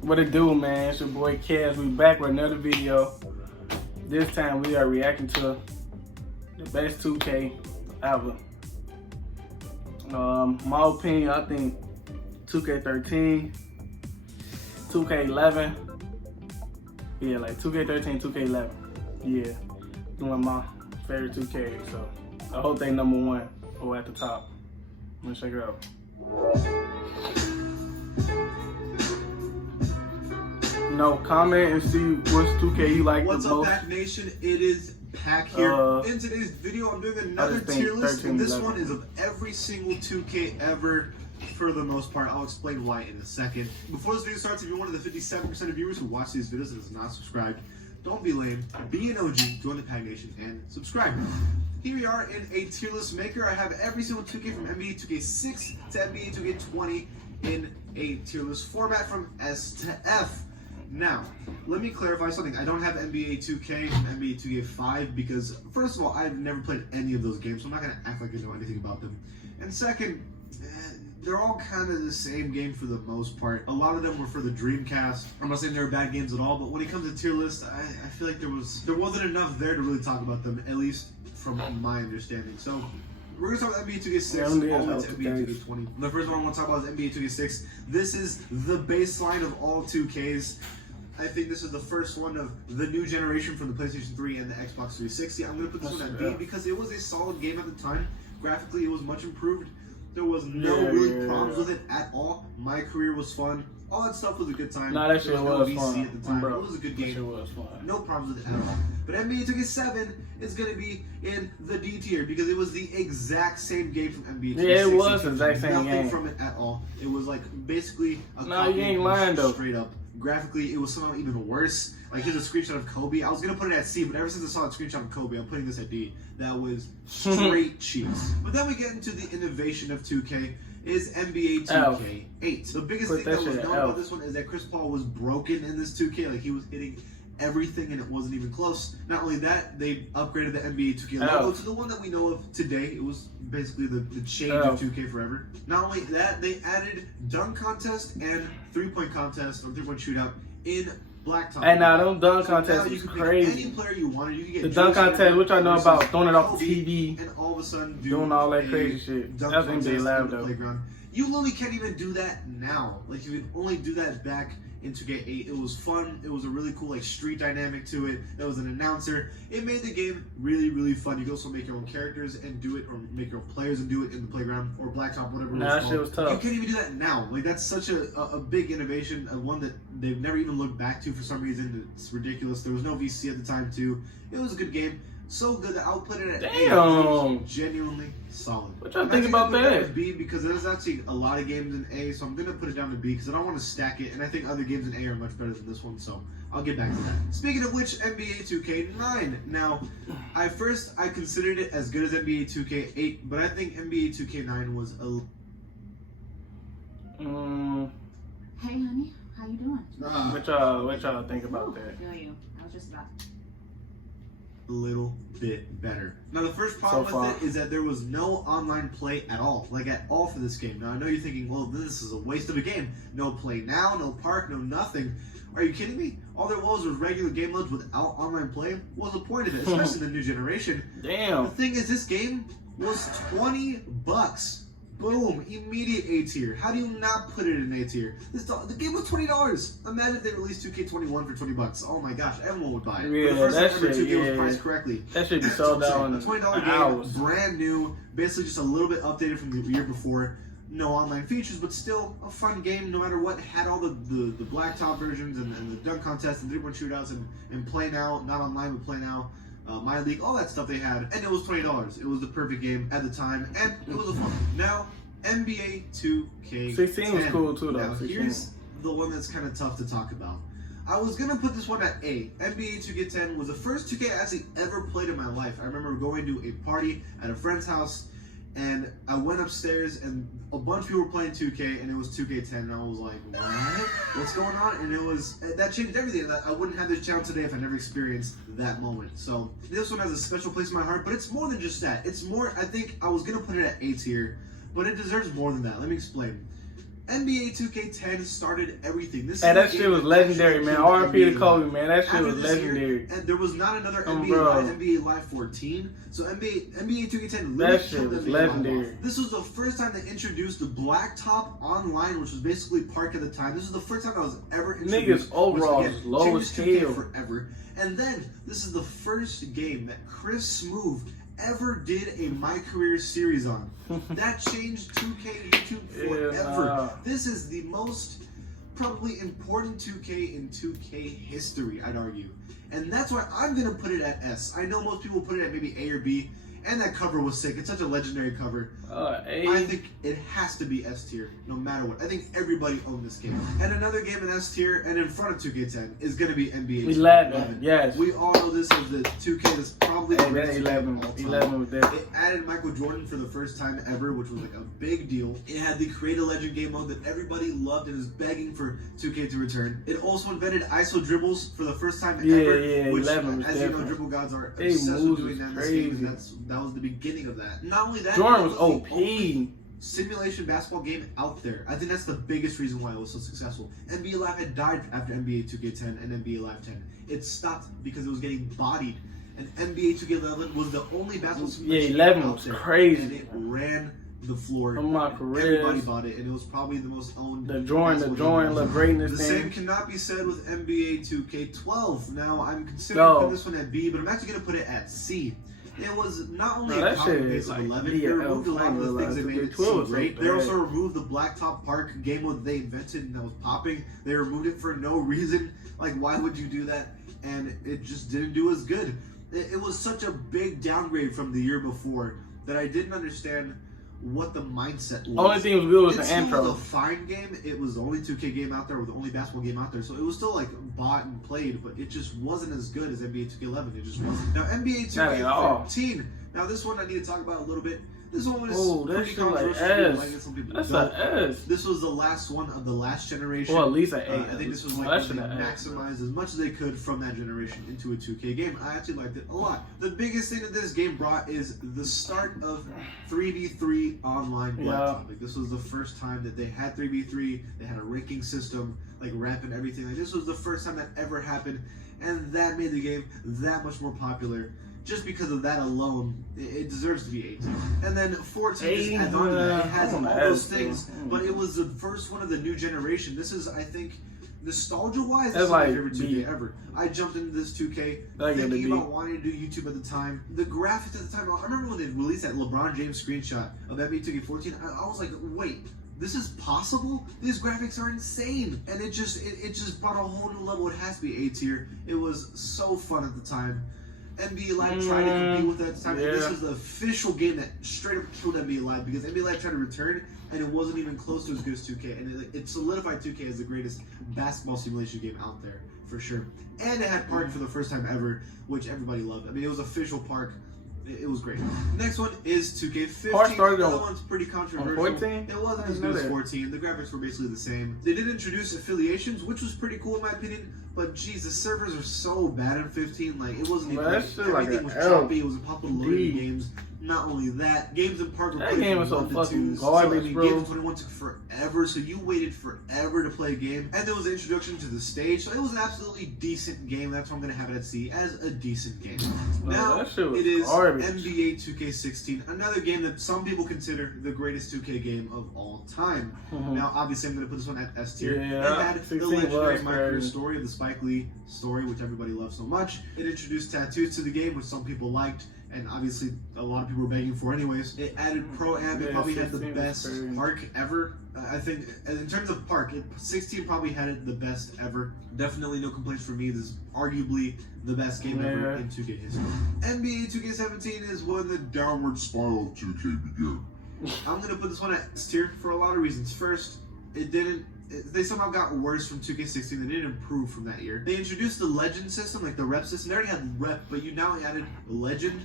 What it do, man? It's your boy Kaz. We back with another video. This time we are reacting to the best 2K ever. My opinion, I think 2K13, 2K11. Yeah, like 2K13, 2K11. Yeah, one of my favorite 2K. So I hope they number one or at the top. Let's check it out. No, comment and see which 2K you like the most. What's up, Pack Nation? It is Pack here. In today's video, I'm doing another tier list, and this one is of every single 2K ever, for the most part. I'll explain why in a second. Before this video starts, if you're one of the 57% of viewers who watch these videos and is not subscribed, don't be lame, be an OG, join the Pack Nation, and subscribe. Here we are in a tier list maker. I have every single 2K from NBA 2K6 to NBA 2K20 in a tier list format from S to F. Now, let me clarify something. I don't have NBA 2K and NBA 2K5 because, first of all, I've never played any of those games, so I'm not going to act like I know anything about them. And second, they're all kind of the same game for the most part. A lot of them were for the Dreamcast. I'm not saying they were bad games at all, but when it comes to tier list, I feel like there wasn't enough there to really talk about them, at least from my understanding. So we're going to talk about NBA 2K6 all the way to NBA 2K20. The first one I want to talk about is NBA 2K6. This is the baseline of all 2Ks. I think this is the first one of the new generation from the PlayStation 3 and the Xbox 360. I'm going to put this one at B because it was a solid game at the time. Graphically, it was much improved. There was no problems with it at all. My career was fun. All that stuff was a good time. Nah, that shit was fun. At the time. Bro, it was a good game. That shit was fun. No problems with it at all. But NBA 2K7 is going to be in the D tier because it was the exact same game from NBA 2K6. Yeah, it was the exact same game. Nothing from it at all. It was like basically a copy. You ain't lying though. Straight up. Graphically, it was somehow even worse. Like, here's a screenshot of Kobe. I was going to put it at C, but ever since I saw that screenshot of Kobe, I'm putting this at D. That was straight cheese. But then we get into the innovation of 2K, is NBA 2K8. The biggest thing that was known about this one is that Chris Paul was broken in this 2K. Like, he was hitting everything, and it wasn't even close. Not only that, they upgraded the NBA 2K logo to the one that we know of today. It was basically the change of 2K forever. Not only that, they added dunk contest and three-point contest or three-point shootout in blacktop. And now them dunk contests is crazy. Any player you wanted, you could get the dunk contest, which I know about throwing it off the TV, and all of a sudden doing all that crazy shit. That's NBA Live though. Playground. You literally can't even do that now. Like, you could only do that back in 2K8. It was fun. It was a really cool like street dynamic to it. There was an announcer. It made the game really, really fun. You could also make your own characters and do it, or make your own players and do it in the playground or blacktop, whatever. That shit was tough. You can't even do that now. Like, that's such a big innovation, one that they've never even looked back to for some reason. It's ridiculous. There was no VC at the time too. It was a good game. So good that I'll put it at A. Genuinely solid. What y'all think about that? B because there's actually a lot of games in A, so I'm gonna put it down to B because I don't want to stack it, and I think other games in A are much better than this one. So I'll get back to that. Speaking of which, NBA 2K9. Now, I considered it as good as NBA 2K8, but I think NBA 2K9 was a. Hey, honey, how you doing? What y'all think about that? I feel you. I was just about. A little bit better. Now, the first problem with it is that there was no online play at all, like at all for this game. Now, I know you're thinking, well, this is a waste of a game. No play now, no park, no nothing. Are you kidding me? All there was regular game modes without online play. What was the point of it, especially in the new generation? Damn. The thing is, this game was $20. Boom, immediate A tier. How do you not put it in A tier? The game was $20. Imagine if they released 2K21 for $20. Oh my gosh, everyone would buy it. Yeah, for the first time ever, 2K was yeah. priced correctly. That should be sold out in a $20 game, hours. brand new, basically just a little bit updated from the year before. No online features, but still a fun game no matter what. Had all the blacktop versions and the dunk contest and three-point shootouts and play now, not online but play now. My League, all that stuff they had, and it was $20. It was the perfect game at the time, and it was a fun. Now, NBA 2K10. 16 was cool too, though. Now, here's the one that's kind of tough to talk about. I was gonna put this one at A. NBA 2K10 was the first 2K I actually ever played in my life. I remember going to a party at a friend's house, and I went upstairs, and a bunch of people were playing 2K, and it was 2K10, and I was like, what? What's going on? And that changed everything. I wouldn't have this channel today if I never experienced that moment. So this one has a special place in my heart, but it's more than just that. It's more, I think I was gonna put it at A tier, but it deserves more than that. Let me explain. NBA 2K10 started everything. This Hey, is that the shit game was that legendary, actually man. killed R.I.P. to NBA Kobe, Live. man. That shit After was this year, legendary. and there was not another NBA bro. Live, NBA Live 14. So NBA 2K10 That literally shit killed was NBA Live legendary. off. This was the first time they introduced the Blacktop Online, which was basically Park at the time. This was the first time that was ever introduced. Niggas overall which, was again, low changed as 2K hell. forever. And then this is the first game that Chris Smoove ever did a My Career series on. That changed 2K YouTube forever. nah. This is the most probably important 2K in 2K history, I'd argue. And that's why I'm going to put it at S. I know most people put it at maybe A or B, and that cover was sick. It's such a legendary cover. A. I think it has to be S tier, no matter what. I think everybody owned this game. And another game in S tier, and in front of 2K10, is going to be NBA 11. Yes. We all know this as the 2K that's probably the Hey, that greatest 11. game of all time. 11 was that. It added Michael Jordan for the first time ever, which was like a big deal. It had the Create a Legend game mode that everybody loved and is begging for 2K to return. It also invented ISO dribbles for the first time ever, Yeah, which, 11 was as you know, different. dribble gods are They obsessed with moves doing that in this crazy. game, and that was the beginning of that. Not only that, Jordan it was the OP. only simulation basketball game out there. I think that's the biggest reason why it was so successful. NBA Live had died after NBA 2K10 and NBA Live 10. It stopped because it was getting bodied. And NBA 2K11 was the only basketball simulation 11 out was there. crazy. And it ran the floor. Oh my And career. everybody bought it, and it was probably the most owned. The Jordan basketball game. look greatness The thing. same cannot be said with NBA 2K12. Now, I'm considering No. putting this one at B, but I'm actually going to put it at C. It was not only No, a that copy shit paste is of like 11, B they or removed a lot of the L, things that made it 12 so was so great. They bad. also removed the Blacktop Park game mode they invented and that was popping. They removed it for no reason. Like, why would you do that? And it just didn't do as good. It was such a big downgrade from the year before that I didn't understand what the mindset was. Only thing was good was It the still intro. was a fine game. It was the only 2K game out there, or the only basketball game out there. So it was still like bought and played, but it just wasn't as good as NBA 2K11. It just wasn't. Now NBA Not at all. 2K13. Now this one I need to talk about a little bit. This one is Oh, that pretty shit like controversial. Some people S. like it, some people That's don't. a S. This was the last one of the last generation. Well, at least an 8. I think this was like Well, when they that should've maximized as much as they could from that generation into a 2K game. I actually liked it a lot. The biggest thing that this game brought is the start of 3v3 online Blacktop. Like, this was the first time that they had 3v3. They had a ranking system, like rep and everything. Like, this was the first time that ever happened, and that made the game that much more popular. Just because of that alone, it deserves to be 18. And then 14 just adds on to that. It has all those things, but it was the first one of the new generation. This is, I think, nostalgia-wise, this is my like favorite 2K ever. I jumped into this 2K thinking about wanting to do YouTube at the time. The graphics at the time, I remember when they released that LeBron James screenshot of NBA 2K14, I was like, wait, this is possible? These graphics are insane. And it just brought a whole new level. It has to be A tier. It was so fun at the time. NBA Live tried to compete with that at the time, and this is the official game that straight up killed NBA Live because NBA Live tried to return, and it wasn't even close to as good as 2K, and it solidified 2K as the greatest basketball simulation game out there, for sure. And it had Park for the first time ever, which everybody loved. I mean, it was official Park. It was great. Next one is 2K15. Park started Another on- one's pretty controversial. 14? It wasn't as I good know as that. 14. The graphics were basically the same. They did introduce affiliations, which was pretty cool in my opinion. But geez, the servers are so bad in 15. Like, it wasn't even. Man, that Like, shit like everything was an choppy. It was impossible to load LD. in games. Not only that, games in Park were That played game from was so 1 to fucking 2. garbage, I mean, bro. Games 21 took forever, so you waited forever to play a game. And there was an introduction to the stage, so it was an absolutely decent game. That's why I'm gonna have it at C as a decent game. No, Now that shit was it is garbage. NBA 2K16, another game that some people consider the greatest 2K game of all time. Now, obviously, I'm going to put this one at S tier. Yeah, It had the 16 legendary was My Career crazy. story, the Spike Lee story, which everybody loves so much. It introduced tattoos to the game, which some people liked, and obviously a lot of people were begging for anyways. It added Pro-Am. It Yeah, probably had the 16 was best crazy. park ever. I think, in terms of park, 16 probably had it the best ever. Definitely no complaints for me. This is arguably the best game ever Yeah. in 2K history. NBA 2K17 is when the downward spiral of 2K began. I'm gonna put this one at S tier for a lot of reasons. First, they somehow got worse from 2K16. They didn't improve from that year. They introduced the legend system, like the rep system. They already had rep, but you now added legend,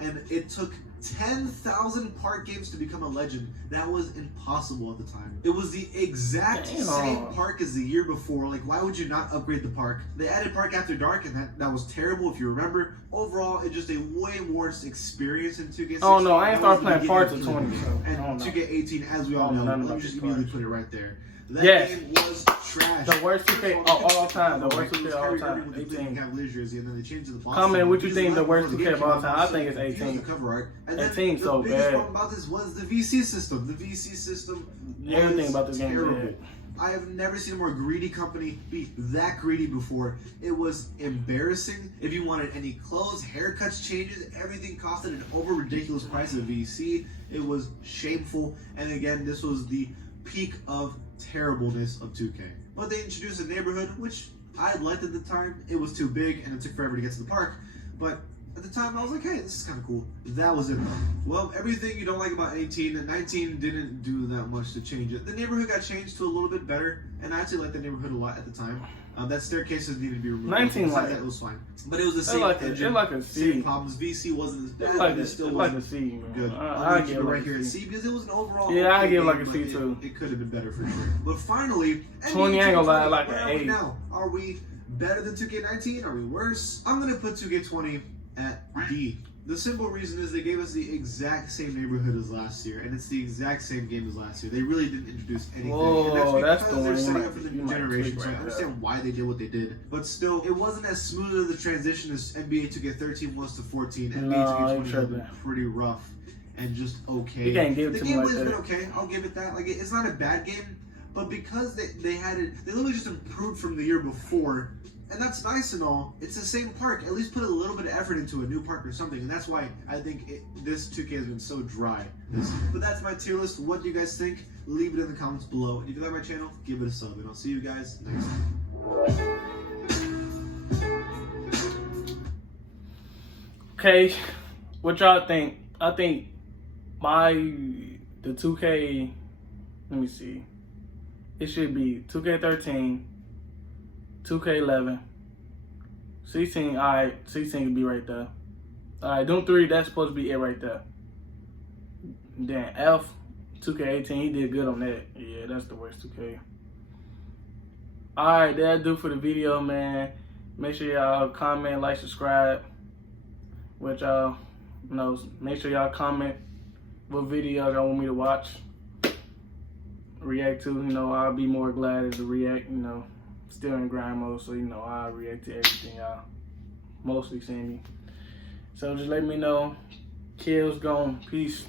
and it took 10,000 park games to become a legend. That was impossible at the time. It was the exact same park as the year before. Like, why would you not upgrade the park? They added Park After Dark, and that was terrible if you remember. Overall, it's just a way worse experience in 2K16. Oh no, I ain't That was started the playing beginning parts of of 20. So I And don't know. 2K18, as we all I don't know know, nothing let me about just these immediately parts. put it right there. That Yes. game was trash. The worst 2K of all time. The worst 2K of all Kyrie time. Irving with the Cleveland 18. Cavaliers jersey, and then they changed to the Boston. Comment what you Just think the left worst before 2K game of all came out, time. I so think it's they used 18. The cover art. And 18 then so the biggest bad. problem about this was the VC system. The VC system was Everything about this game is terrible. bad. I have never seen a more greedy company be that greedy before. It was embarrassing. If you wanted any clothes, haircuts, changes, everything costed an over ridiculous price of VC. It was shameful. And again, this was the peak of terribleness of 2K. But they introduced a neighborhood, which I liked at the time. It was too big and it took forever to get to the park. But at the time, I was like, hey, this is kind of cool. That was it though. Well, everything you don't like about 18, and 19 didn't do that much to change it. The neighborhood got changed to a little bit better, and I actually liked the neighborhood a lot at the time. That staircases needed to be removed. 19 Besides like that, it was fine. But it was the same like engine, a C. same problems. VC wasn't as bad, It's like but a, it still it's like wasn't a C, man. good. I I'll give it right like here a at C. C because it was an overall. Yeah, I okay give it like game, a C but too. It could have been better for sure. But finally, 20 ain't gonna lie, like where an are we 8. now? Are we better than 2K19? Are we worse? I'm gonna put 2K20 at D. The simple reason is they gave us the exact same neighborhood as last year, and it's the exact same game as last year. They really didn't introduce anything. Whoa, and that's that's the because they're one you setting might- up for the you new might generation, tweak so I right understand why they did what they did. But still, it wasn't as smooth of the transition as NBA 2K13 was to 14. NBA No, you 2K20 has been tripping. pretty rough and just okay. You can't give it the to me like gameplay's been that. okay. I'll give it that. Like it's not a bad game, but because they had it, they literally just improved from the year before. And that's nice and all. It's the same park. At least put a little bit of effort into a new park or something. And that's why I think this 2K has been so dry. But that's my tier list. What do you guys think? Leave it in the comments below. And if you like my channel, give it a sub. And I'll see you guys next time. Okay, what y'all think? I think the 2K, let me see. It should be 2K13, 2K11, 16, alright, 16 can be right there. Alright, Doom 3, that's supposed to be it right there. Then F, 2K18, he did good on that. Yeah, that's the worst 2K. Alright, that'll do for the video, man. Make sure y'all comment, like, subscribe. What y'all know, make sure y'all comment what videos y'all want me to watch, react to. You know, I'll be more glad to react, you know. Still in grind mode, so you know I'll react to everything y'all mostly see me. So just let me know. Kills gone. Peace.